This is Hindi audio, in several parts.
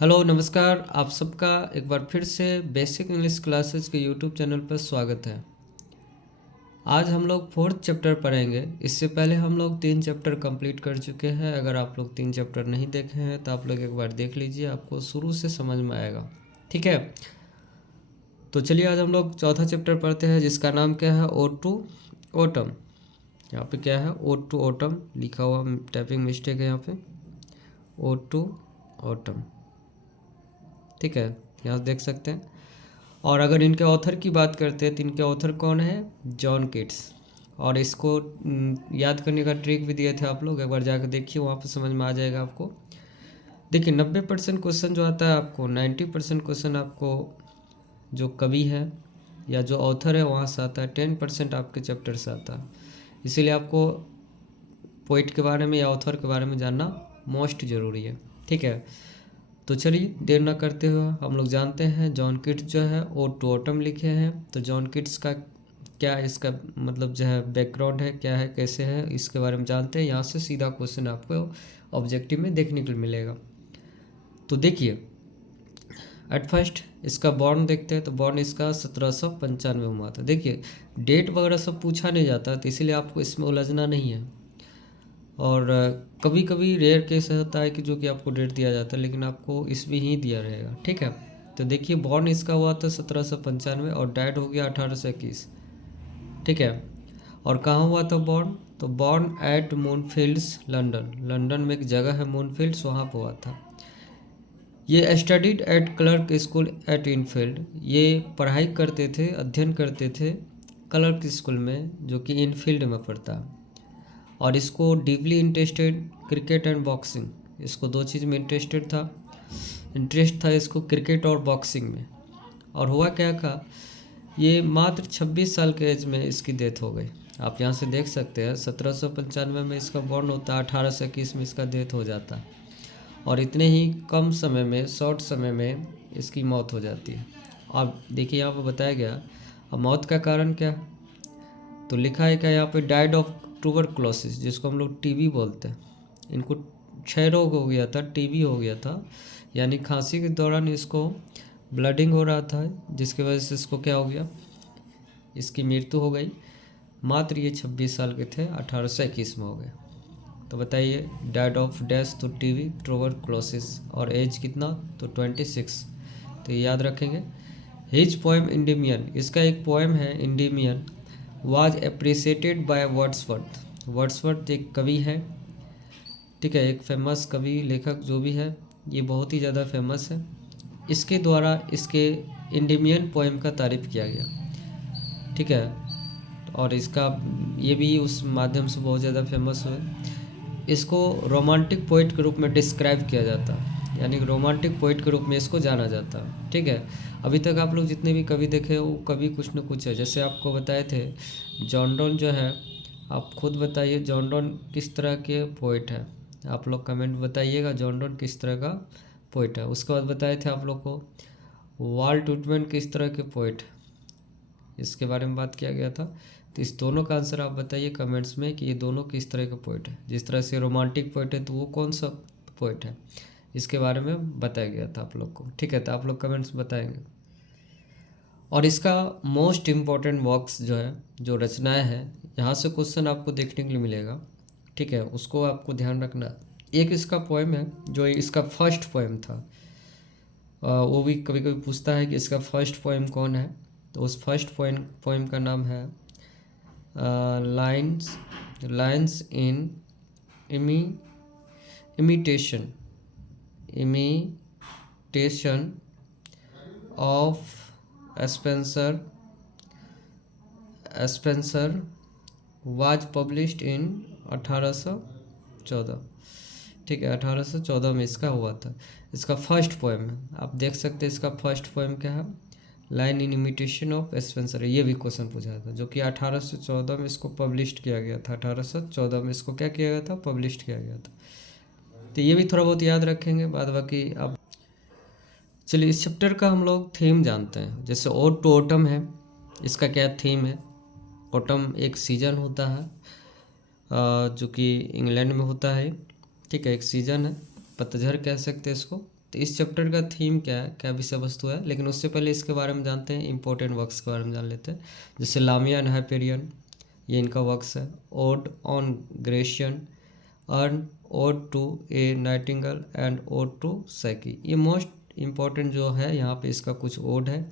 हेलो नमस्कार। आप सबका एक बार फिर से बेसिक इंग्लिश क्लासेस के यूट्यूब चैनल पर स्वागत है। आज हम लोग फोर्थ चैप्टर पढ़ेंगे। इससे पहले हम लोग 3 चैप्टर कंप्लीट कर चुके हैं। अगर आप लोग 3 चैप्टर नहीं देखे हैं तो आप लोग एक बार देख लीजिए, आपको शुरू से समझ में आएगा। ठीक है, तो चलिए आज हम लोग चौथा चैप्टर पढ़ते हैं, जिसका नाम क्या है, ओ टू ऑटम। यहाँ पे क्या है, ओ टू ऑटम लिखा हुआ, टाइपिंग मिस्टेक है यहाँ पे, ओ टू ऑटम। ठीक है, यहाँ देख सकते हैं। और अगर इनके ऑथर की बात करते हैं तो इनके ऑथर कौन है, जॉन कीट्स। और इसको याद करने का ट्रिक भी दिए थे आप लोग, एक बार जाकर देखिए, वहाँ पे समझ में आ जाएगा आपको। देखिए 90% क्वेश्चन जो आता है आपको, 90% क्वेश्चन आपको जो कवि है या जो ऑथर है वहाँ से आता है, 10% आपके चैप्टर से आता है। इसीलिए आपको पोइट के बारे में या ऑथर के बारे में जानना मोस्ट ज़रूरी है। ठीक है, तो चलिए देर ना करते हुए हम लोग जानते हैं जॉन कीट्स जो है ओ टू ऑटम लिखे हैं। तो जॉन कीट्स का क्या, इसका मतलब जो है बैकग्राउंड है, क्या है, कैसे है, इसके बारे में जानते हैं। यहाँ से सीधा क्वेश्चन आपको ऑब्जेक्टिव में देखने को मिलेगा। तो देखिए एट फर्स्ट इसका बॉर्न देखते हैं, तो बॉर्न इसका 1795 में हुआ था। देखिए डेट वगैरह सब पूछा नहीं जाता, तो इसीलिए आपको इसमें उलझना नहीं है। और कभी कभी रेयर केस होता है कि जो कि आपको डेट दिया जाता है, लेकिन आपको इसमें ही दिया रहेगा। ठीक है, तो देखिए बॉर्न इसका हुआ था 1795 और डेड हो गया 1821। ठीक है, और कहाँ हुआ था बॉर्न, तो बॉर्न एट मूनफील्ड्स लंदन। लंदन में एक जगह है मूनफील्ड्स, वहाँ पर हुआ था। ये studied at clerk school eight Enfield. ये पढ़ाई करते थे, अध्ययन करते थे क्लर्क स्कूल में, जो कि इनफील्ड में पड़ता है। और इसको deeply interested cricket and boxing, इसको दो चीज़ में इंटरेस्ट था इसको, क्रिकेट और बॉक्सिंग में। और हुआ क्या का, ये मात्र 26 साल के एज में इसकी डेथ हो गई। आप यहाँ से देख सकते हैं 1795 में इसका बॉर्न होता है, 1821 में इसका डेथ हो जाता है। और इतने ही कम समय में, शॉर्ट समय में इसकी मौत हो जाती है। अब देखिए यहाँ पर बताया गया, अब मौत का कारण क्या है, तो लिखा है क्या यहाँ पे, डाइड ऑफ ट्यूबरक्लोसिस, जिसको हम लोग टीबी बोलते हैं। इनको क्षय रोग हो गया था, टीबी हो गया था, यानी खांसी के दौरान इसको ब्लडिंग हो रहा था, जिसकी वजह से इसको क्या हो गया, इसकी मृत्यु हो गई। मात्र ये 26 साल के थे, 1821 में हो गए। तो बताइए, डाइड ऑफ डैश तो टीबी ट्यूबरक्लोसिस, और एज कितना, तो 26। तो ये याद रखेंगे। हिज पोएम इंडिमियन, इसका एक पोएम है Endymion, was appreciated by Wordsworth. Wordsworth एक कवि है, ठीक है, एक फेमस कवि लेखक जो भी है, ये बहुत ही ज़्यादा फेमस है। इसके द्वारा इसके इंडिमियन पोएम का तारीफ़ किया गया। ठीक है, और इसका ये भी उस माध्यम से बहुत ज़्यादा फेमस हुए। इसको रोमांटिक पोइट के रूप में डिस्क्राइब किया जाता है, यानी रोमांटिक पोइट के रूप में इसको जाना जाता है। ठीक है, अभी तक आप लोग जितने भी कवि देखे वो कवि कुछ न कुछ है। जैसे आपको बताए थे जॉन डॉन जो है, आप खुद बताइए जॉन डॉन किस तरह के पोइट है। आप लोग कमेंट बताइएगा जॉन डॉन किस तरह का पोइट है। उसके बाद बताए थे आप लोग को वाल्ट व्हिटमैन किस तरह के पोइट, इसके बारे में बात किया गया था। तो इस दोनों का आंसर आप बताइए कमेंट्स में कि ये दोनों किस तरह का पोइट है। जिस तरह से रोमांटिक पोइट है तो वो कौन सा पोइट है, इसके बारे में बताया गया था आप लोग को। ठीक है, तो आप लोग कमेंट्स बताएंगे। और इसका मोस्ट इम्पॉर्टेंट वर्क्स जो है, जो रचनाएं हैं, यहाँ से क्वेश्चन आपको देखने के लिए मिलेगा। ठीक है, उसको आपको ध्यान रखना। एक इसका पोएम है जो इसका फर्स्ट पोएम था, वो भी कभी कभी पूछता है कि इसका फर्स्ट पोएम कौन है। तो उस फर्स्ट पोएम का नाम है lines in imitation of Spencer was published in 1814। ठीक है, 1814 में इसका हुआ था। इसका फर्स्ट पोएम है, आप देख सकते हैं इसका फर्स्ट पोएम क्या है, line in imitation of Spencer. ये भी क्वेश्चन पूछा था, जो कि 1814 में इसको पब्लिश्ड किया गया था। 1814 में इसको क्या किया गया था, पब्लिश्ड किया गया था। तो ये भी थोड़ा बहुत याद रखेंगे, बाद बाकी अब चलिए इस चैप्टर का हम लोग थीम जानते हैं। जैसे ओड टू ऑटम है, इसका क्या थीम है। ऑटम एक सीजन होता है जो कि इंग्लैंड में होता है। ठीक है, एक सीजन है, पतझड़ कह सकते हैं इसको। तो इस चैप्टर का थीम क्या है, क्या विषय वस्तु है, लेकिन उससे पहले इसके बारे में जानते हैं, इंपॉर्टेंट वर्क्स के बारे में जान लेते हैं। जैसे लामिया एंड हाइपेरियन, ये इनका वर्क्स है। Ode on Grecian, urn, ode to a nightingale and ode to Psyche. ये मोस्ट इम्पॉर्टेंट जो है यहाँ पे इसका कुछ ओड है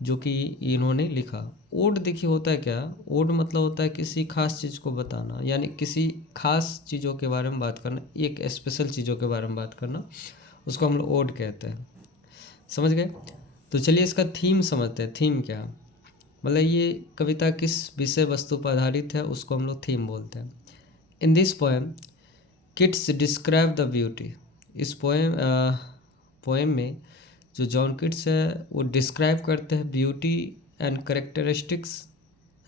जो कि इन्होंने लिखा। ओड देखिए होता है क्या, ओड मतलब होता है किसी खास चीज़ को बताना, यानी किसी खास चीज़ों के बारे में बात करना, एक स्पेशल चीज़ों के बारे में बात करना, उसको हम लोग ओड कहते हैं। समझ गए? तो चलिए इसका थीम समझते हैं। थीम क्या है, मतलब ये कविता किस विषय वस्तु पर आधारित है, उसको हम लोग थीम बोलते हैं। In this poem Keats describe the beauty. इस पोएम में जो जॉन किट्स है वो डिस्क्राइब करते हैं beauty and characteristics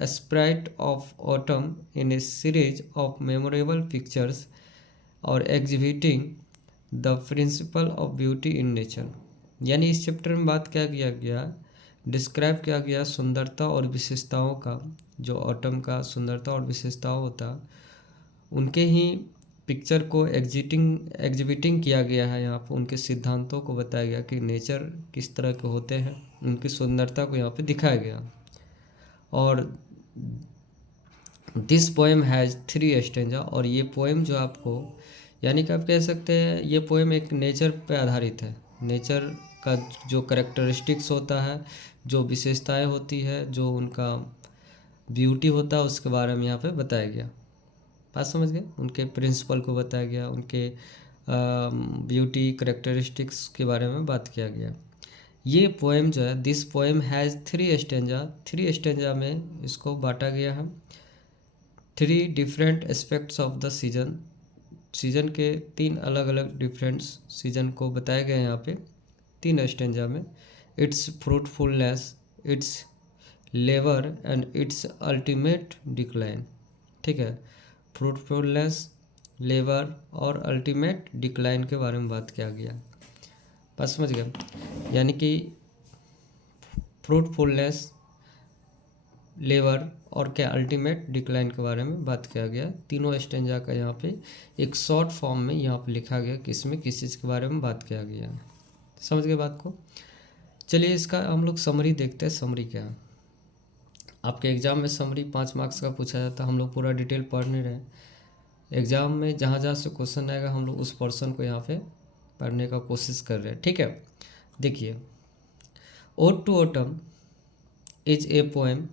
sprite of autumn in a series of memorable pictures और exhibiting the principle of beauty in nature. यानी इस चैप्टर में बात क्या किया गया, डिस्क्राइब किया गया सुंदरता और विशेषताओं का, जो ऑटम का सुंदरता और विशेषताओं होता उनके ही पिक्चर को एग्जिबिटिंग किया गया है। यहाँ पर उनके सिद्धांतों को बताया गया कि नेचर किस तरह के होते हैं, उनकी सुंदरता को यहाँ पे दिखाया गया। और दिस पोएम हैज़ 3 स्टेंजा, और ये पोएम जो आपको, यानी कि आप कह सकते हैं ये पोएम एक नेचर पे आधारित है। नेचर का जो करेक्टरिस्टिक्स होता है, जो विशेषताएं होती है, जो उनका ब्यूटी होता है, उसके बारे में यहाँ पे बताया गया। बात समझ गए? उनके प्रिंसिपल को बताया गया, उनके ब्यूटी करेक्टरिस्टिक्स के बारे में बात किया गया। ये पोएम जो है, this poem has 3 stanza, 3 stanza में इसको बांटा गया है। 3 different aspects of the season, season के 3 अलग अलग डिफरेंट सीजन को बताया गया है यहाँ पे 3 स्टेंजा में। It's fruitfulness, it's labour and it's ultimate decline. ठीक है, फ्रूटफुलनेस, लेबर और अल्टीमेट डिक्लाइन के बारे में बात किया गया। बात समझ गए? यानी कि फ्रूटफुलनेस, लेबर और क्या अल्टीमेट डिक्लाइन के बारे में बात किया गया। तीनों स्टेंजा का यहाँ पे एक शॉर्ट फॉर्म में यहाँ पे लिखा गया कि इसमें किस चीज़ के बारे में बात किया गया। समझ गए बात को? चलिए इसका हम लोग समरी देखते हैं। समरी क्या है, आपके एग्ज़ाम में समरी 5 मार्क्स का पूछा जाता है। हम लोग पूरा डिटेल पढ़ नहीं रहे, एग्ज़ाम में जहाँ जहाँ से क्वेश्चन आएगा हम लोग उस पर्सन को यहाँ पे पढ़ने का कोशिश कर रहे हैं। ठीक है, देखिए, ode to autumn is a poem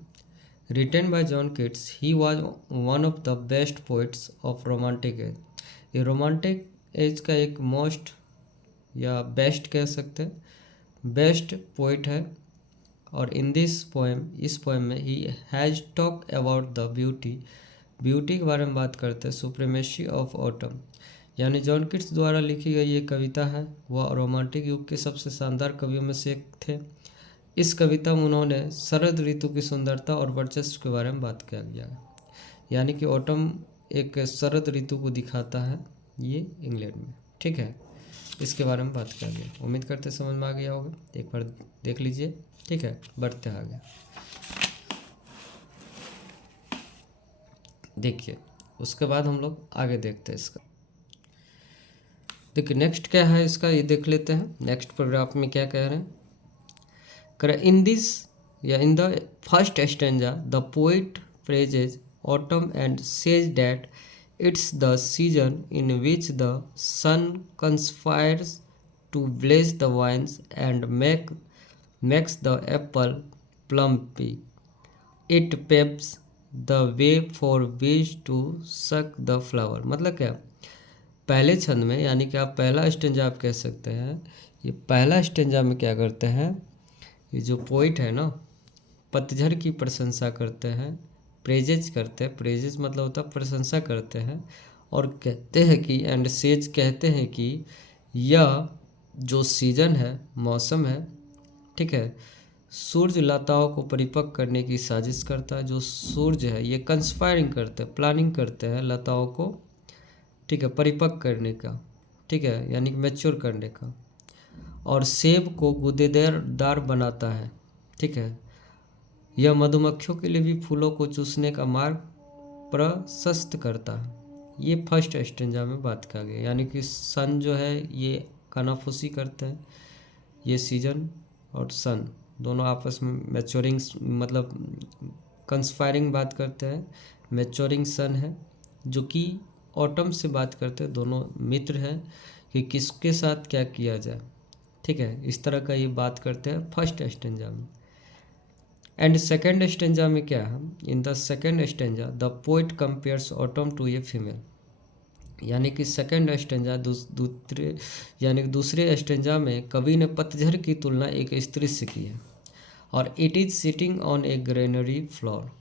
written by John Keats. He was one of the best poets of romantic age. ये रोमांटिक एज का एक मोस्ट या बेस्ट कह सकते हैं, बेस्ट पोइट है। और इन दिस पोएम, इस पोएम में he has talk about the beauty, beauty के बारे में बात करते हैं, सुप्रीमेसी ऑफ ऑटम। यानी जॉन किट्स द्वारा लिखी गई ये कविता है, वह रोमांटिक युग के सबसे शानदार कवियों में से एक थे। इस कविता में उन्होंने शरद ऋतु की सुंदरता और वर्चस्व के बारे में बात किया गया है। यानी कि ऑटम एक शरद ऋतु को दिखाता है ये इंग्लैंड में। ठीक है, इसके बारे में बात किया गया। उम्मीद करते समझ में आ गया होगा, एक बार देख लीजिए। ठीक है, बढ़ते आगे। देखिए उसके बाद हम लोग आगे देखते हैं इसका। देखिए नेक्स्ट क्या है इसका, ये देख लेते हैं। नेक्स्ट पैराग्राफ में क्या कह रहे हैं, इन दिस या in the first stanza the poet praises autumn and says that it's the season in which the sun conspires to bless the vines and makes the apple plumpy. It paves the way for bees to suck the flower। मतलब क्या, पहले छंद में, यानी कि आप पहला स्टेंजा आप कह सकते हैं। ये पहला स्टेंजा में क्या करते हैं, ये जो पोइट है ना, पतझड़ की प्रशंसा करते हैं, प्रेजेज करते हैं। प्रेजेज मतलब होता है प्रशंसा करते हैं, और कहते हैं कि एंड सेज कहते हैं कि यह जो सीजन है, मौसम है, ठीक है, सूर्य लताओं को परिपक्व करने की साजिश करता है। जो सूर्य है ये कंस्पायरिंग करते हैं, प्लानिंग करते हैं लताओं को, ठीक है, परिपक्व करने का, ठीक है, यानी कि मैच्योर करने का। और सेब को गूदेदार बनाता है, ठीक है। यह मधुमक्खियों के लिए भी फूलों को चूसने का मार्ग प्रशस्त करता है। ये फर्स्ट स्टेंजा में बात किया गया, यानी कि सन जो है ये कानाफूसी करते हैं। ये सीजन और सन दोनों आपस में मैच्योरिंग मतलब कंस्पायरिंग बात करते हैं। मैच्योरिंग सन है जो कि ऑटम से बात करते हैं, दोनों मित्र हैं कि किसके साथ क्या किया जाए। ठीक है, इस तरह का ये बात करते हैं फर्स्ट स्टेंजा में। एंड सेकेंड स्टेंजा में क्या है, in the second stanza the poet compares autumn to a female, यानी कि सेकेंड स्टेंजा दूसरे यानी कि दूसरे स्टेंजा में कवि ने पतझड़ की तुलना एक स्त्री से की है। और it is sitting on A granary floor,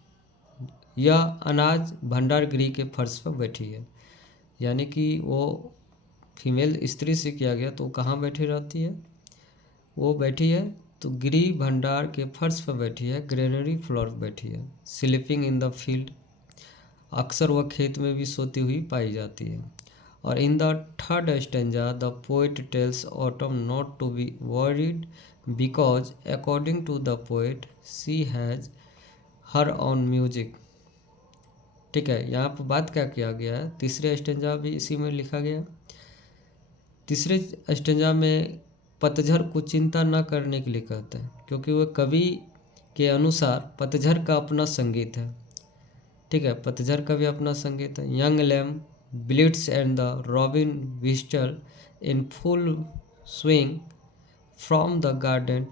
यह अनाज भंडार गृह के फर्श पर बैठी है। यानी कि वो फीमेल स्त्री से किया गया तो कहाँ बैठी रहती है, वो बैठी है तो गृह भंडार के फर्श पर बैठी है, ग्रेनरी फ्लोर पर बैठी है। स्लीपिंग इन द फील्ड, अक्सर वह खेत में भी सोती हुई पाई जाती है। और in the third stanza the poet tells autumn not to be worried because according to the poet she has her own music. ठीक है, यहाँ पर बात क्या किया गया है, तीसरे स्टेंजा भी इसी में लिखा गया। तीसरे स्टेंजा में पतझड़ को चिंता न करने के लिए कहते हैं, क्योंकि वह कवि के अनुसार पतझड़ का अपना संगीत है। ठीक है, पतझड़ का भी अपना संगीत है। Young lamb bleats and the robin whistles in full swing from the garden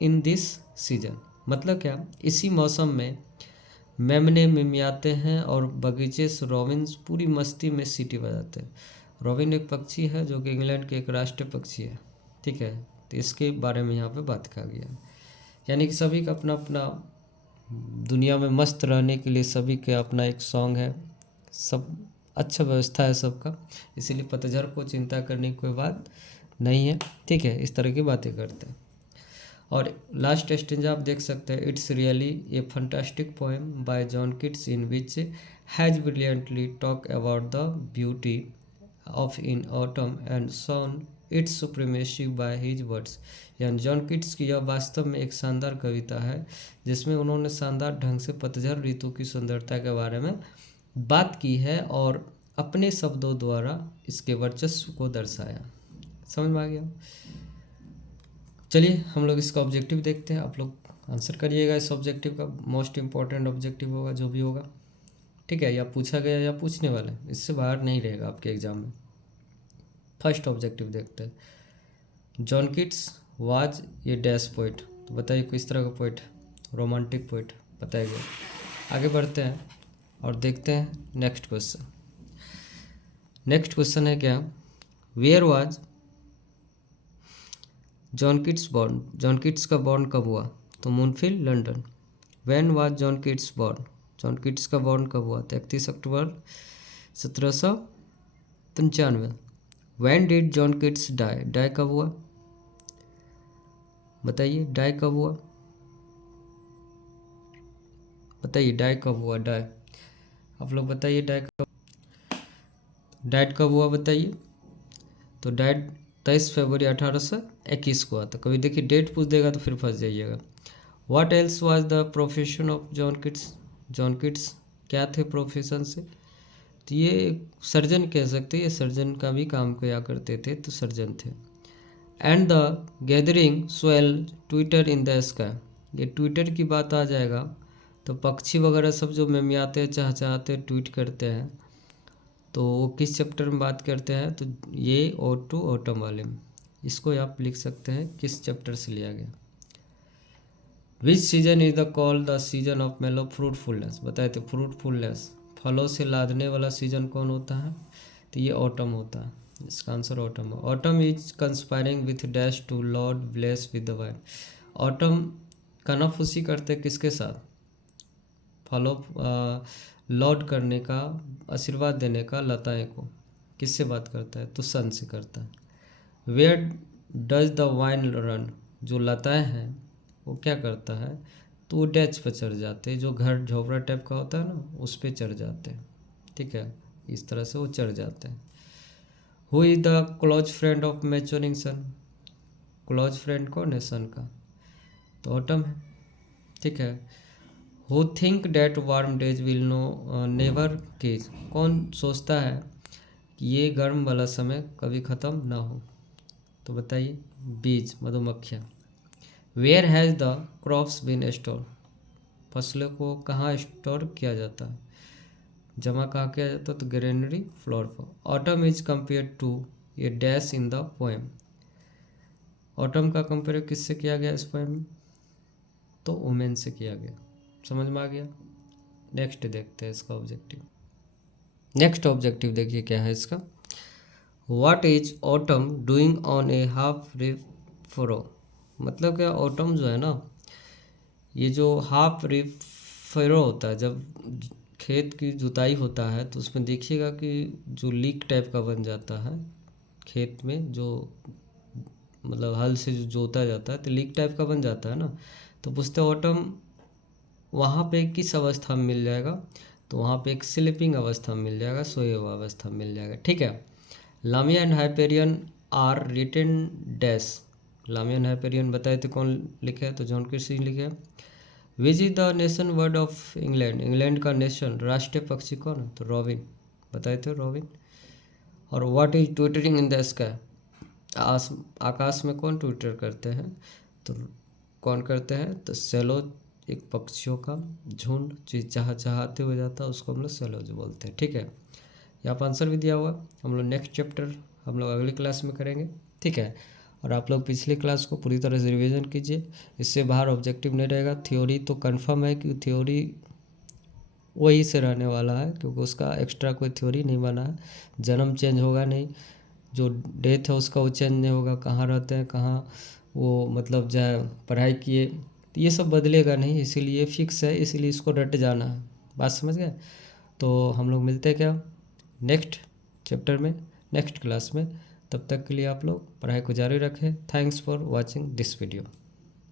in this season. मतलब क्या, इसी मौसम में मेमने मिमियाते हैं और बगीचे से रॉबिन्स पूरी मस्ती में सीटी बजाते हैं। रॉबिन एक पक्षी है जो कि इंग्लैंड के एक राष्ट्रीय पक्षी है। ठीक है, तो इसके बारे में यहाँ पे बात किया गया है। यानी कि सभी का अपना अपना दुनिया में मस्त रहने के लिए सभी के अपना एक सॉन्ग है, सब अच्छा व्यवस्था है सबका, इसीलिए पतझड़ को चिंता करने की कोई बात नहीं है। ठीक है, इस तरह की बातें करते हैं। और लास्ट स्टेंजा आप देख सकते हैं, it's really a fantastic poem by John Keats in which has brilliantly talk about the beauty of in autumn and sung its supremacy by his words. यानी जॉन किट्स की यह वास्तव में एक शानदार कविता है जिसमें उन्होंने शानदार ढंग से पतझड़ ऋतु की सुंदरता के बारे में बात की है और अपने शब्दों द्वारा इसके वर्चस्व को दर्शाया। समझ में आ गया? चलिए हम लोग इसका ऑब्जेक्टिव देखते हैं, आप लोग आंसर करिएगा। इस ऑब्जेक्टिव का मोस्ट इम्पॉर्टेंट ऑब्जेक्टिव होगा जो भी होगा। ठीक है, या पूछा गया या पूछने वाले, इससे बाहर नहीं रहेगा आपके एग्जाम में। फर्स्ट ऑब्जेक्टिव देखते हैं, जॉन किट्स वाज ये डैश पोइट, तो बताइए किस तरह का पोइट है, रोमांटिक पोइट बताइए। आगे बढ़ते हैं और देखते हैं नेक्स्ट क्वेश्चन। नेक्स्ट क्वेश्चन है क्या, where was John Keats born, John Keats का बॉर्न कब हुआ, तो Moorfields London. When was John Keats born, John Keats का बॉर्न कब हुआ, 31 October 1795। When did John Keats die, die कब हुआ, बताइए डाई कब हुआ, बताइए डाई कब हुआ, डाई आप लोग बताइए डाई कब, डाइट कब हुआ बताइए। तो डाइट 23 फरवरी 1821 को हुआ था। कभी देखिए डेट पूछ देगा तो फिर फंस जाइएगा। What else was the profession of John Keats, John Keats क्या थे प्रोफेशन से, तो ये सर्जन कह सकते हैं, ये सर्जन का भी काम किया करते थे, तो सर्जन थे। And the gathering swell Twitter in the sky, ये ट्विटर की बात आ जाएगा तो पक्षी वगैरह सब जो मिमियाते हैं, चहचहाते ट्वीट करते हैं, तो वो किस चैप्टर में बात करते हैं, तो ये ओड टू ऑटम वाले में। इसको आप लिख सकते हैं किस चैप्टर से लिया गया। विच season is the called the season of मेलो फ्रूटफुलनेस, बताए थे फ्रूटफुलनेस फलों से लादने वाला सीजन कौन होता है, तो ये ऑटम होता है। इसका आंसर ऑटम है। Autumn is conspiring with dash to lord bless with the vine, autumn कानाफूसी करते किसके साथ, फलों लॉर्ड करने का, आशीर्वाद देने का लताएं को, किससे बात करता है, तो सन से करता है। Where does the vine run, जो लताएं हैं वो क्या करता है, तो वो डैच पर चढ़ जाते हैं, जो घर झोपड़ा टाइप का होता है ना उस पर चढ़ जाते हैं। ठीक है, इस तरह से वो चढ़ जाते हैं। Who is the close friend of maturing sun, close friend कौन है सन का, तो ऑटम है। ठीक है। Who think that warm days will no never cease, कौन सोचता है कि ये गर्म वाला समय कभी ख़त्म ना हो, तो बताइए बीज, मधुमक्खियाँ। Where has the crops been store, फसलों को कहाँ स्टोर किया जाता है, जमा कहाँ किया जाता है, तो ग्रेनरी फ्लोर पर। Autumn is compare to a dash in the poem, autumn का कंपेयर किससे किया गया इस पोएम में, तो वुमेन से किया गया। समझ में आ गया। नेक्स्ट देखते हैं इसका ऑब्जेक्टिव। नेक्स्ट ऑब्जेक्टिव देखिए क्या है इसका। What is autumn doing on a half reap furrow, मतलब क्या ऑटम जो है ना, ये जो हाफ रिप फरो होता है, जब खेत की जुताई होता है तो उसमें देखिएगा कि जो लीक टाइप का बन जाता है खेत में, जो मतलब हल से जो जोता जाता है तो लीक टाइप का बन जाता है ना, तो पूछते ऑटम वहाँ पे किस अवस्था में मिल जाएगा, तो वहाँ पे एक स्लीपिंग अवस्था में मिल जाएगा, सोए हुआ अवस्था में मिल जाएगा। ठीक है। Lamia and Hyperion are written dash, Lamia and Hyperion बताए थे कौन लिखे है, तो जॉन किर्सी लिखे है। Which is the nation word of England, England का नेशन राष्ट्रीय पक्षी कौन है, तो रॉबिन, बताए थे रॉबिन। और what is twittering in the sky, आकाश में कौन ट्विटर करते हैं, तो कौन करते हैं, तो सेलो, एक पक्षियों का झुंड जो चहचहाते हुए जाता है उसको हम लोग सेलोज बोलते हैं। ठीक है, यहाँ पर आंसर भी दिया हुआ। हम लोग नेक्स्ट चैप्टर हम लोग अगली क्लास में करेंगे। ठीक है, और आप लोग पिछली क्लास को पूरी तरह से रिवीजन कीजिए, इससे बाहर ऑब्जेक्टिव नहीं रहेगा। थ्योरी तो कंफर्म है कि थ्योरी वही से रहने वाला है, क्योंकि उसका एक्स्ट्रा कोई थ्योरी नहीं बना है। जन्म चेंज होगा नहीं, जो डेथ है उसका वो चेंज नहीं होगा, कहाँ रहते हैं, कहाँ वो मतलब जो है पढ़ाई किए, तो ये सब बदलेगा नहीं, इसीलिए फिक्स है, इसीलिए इसको रट जाना है। बात समझ गए। तो हम लोग मिलते हैं क्या नेक्स्ट चैप्टर में, नेक्स्ट क्लास में। तब तक के लिए आप लोग पढ़ाई को जारी रखें। Thanks for watching this video.